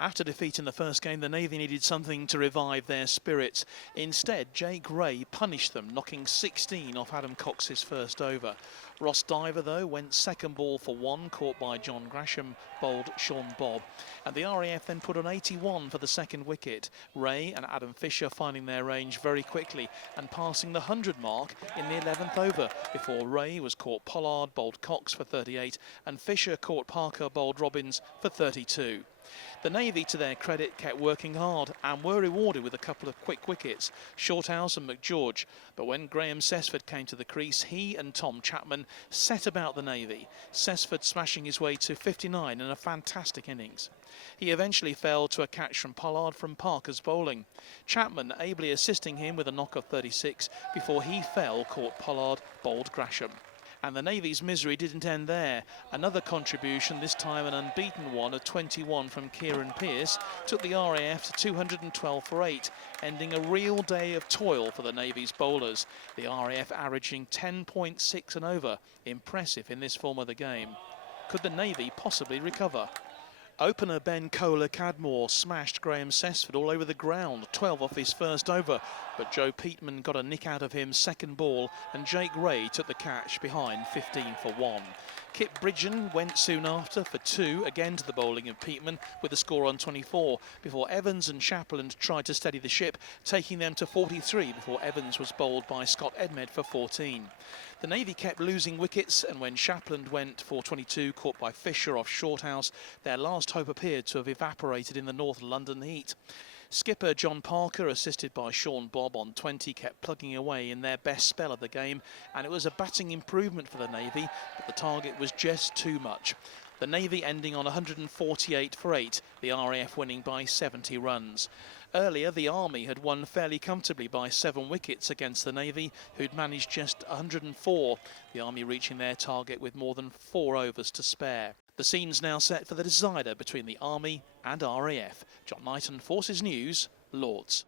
After defeat in the first game, the Navy needed something to revive their spirits. Instead, Jake Ray punished them, knocking 16 off Adam Cox's first over. Ross Diver, though, went second ball for one, caught by John Gresham, bowled Sean Bobb. And the RAF then put on 81 for the second wicket. Ray and Adam Fisher finding their range very quickly and passing the 100 mark in the 11th over, before Ray was caught Pollard, bowled Cox for 38, and Fisher caught Parker, bowled Robbins for 32. The Navy, to their credit, kept working hard and were rewarded with a couple of quick wickets, Shorthouse and McGeorge. But when Graham Cessford came to the crease, he and Tom Chapman set about the Navy, Cessford smashing his way to 59 in a fantastic innings. He eventually fell to a catch from Pollard from Parker's bowling. Chapman ably assisting him with a knock of 36 before he fell, caught Pollard, bowled Gresham. And the Navy's misery didn't end there. Another contribution, this time an unbeaten one of 21 from Kieran Pearce, took the RAF to 212 for 8, ending a real day of toil for the Navy's bowlers. The RAF averaging 10.6 and over. Impressive in this form of the game. Could the Navy possibly recover? Opener Ben Kohler-Cadmore smashed Graham Cessford all over the ground, 12 off his first over, but Joe Peatman got a nick out of him second ball, and Jake Ray took the catch behind 15 for 1. Kit Bridgen went soon after for 2, again to the bowling of Peatman, with a score on 24, before Evans and Shapland tried to steady the ship, taking them to 43 before Evans was bowled by Scott Edmed for 14. The Navy kept losing wickets, and when Shapland went for 22, caught by Fisher off Shorthouse, their last hope appeared to have evaporated in the North London heat. Skipper John Parker, assisted by Sean Bobb on 20, kept plugging away in their best spell of the game, and it was a batting improvement for the Navy, but the target was just too much. The Navy ending on 148 for 8, the RAF winning by 70 runs. Earlier, the Army had won fairly comfortably by 7 wickets against the Navy, who'd managed just 104, the Army reaching their target with more than 4 overs to spare. The scene's now set for the decider between the Army and RAF. John Knighton, Forces News, Lords.